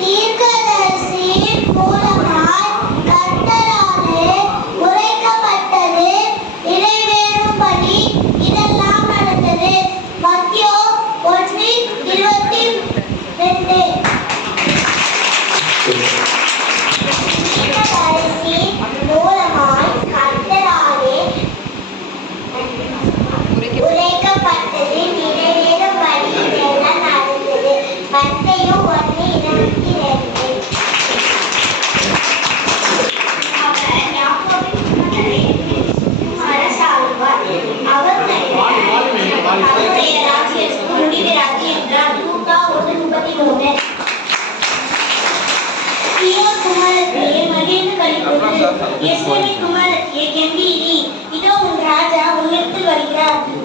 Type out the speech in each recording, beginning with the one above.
தீர்க்கதரிசியின் மூலமாய் கர்த்தராலே உரைக்கப்பட்டது நிறைவேறும்படி இதெல்லாம் நடந்தது. மத்தேயு 1:22. தீர்க்கதரிசியின் மூலமாய் கர்த்தராலே உரைக்கப்பட்டது நிறைவேறும்படி இதெல்லாம் நடந்தது. மத்தேயு 1:22.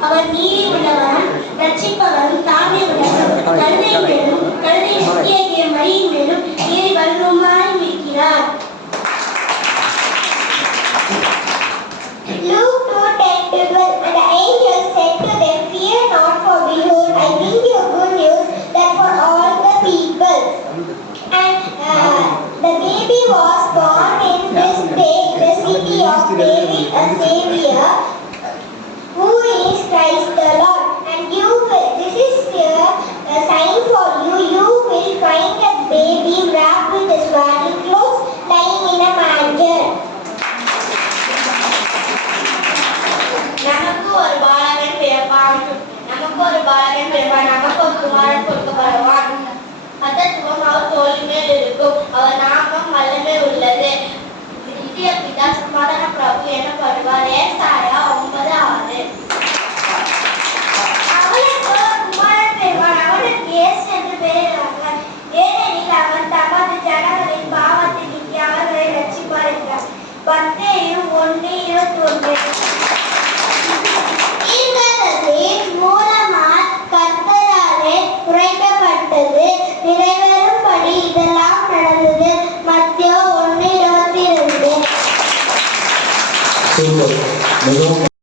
அவர் நீதி உள்ளவரும் ரட்சிப்பவரும் தாமே உள்ளவரும் கழுதையின் மேலும் கழுதையின் முக்கிய மரியின் மேலும் ஏறி வருமாய் இருக்கிறார். Luke 2:10-12. And the angel said to them, Fear not, for behold, I bring you good news that for all the people. And the baby was born in this day in the city of David, a Savior, who is Christ the Lord. And this is a sign for you. You will find a baby wrapped with his swaddling clothes, lying in a manger. நமக்கு ஒரு பாலகன் பிறப்பான், நமக்கு ஒரு குமாரன் கொடுக்கப்படுவான். மகத்துவம் அவர் தோளின் மேல் இருக்கும். அவர் நாமம் வல்லமை உள்ளது. நித்திய பிதா சமாதான பிரபு எனப்படும்.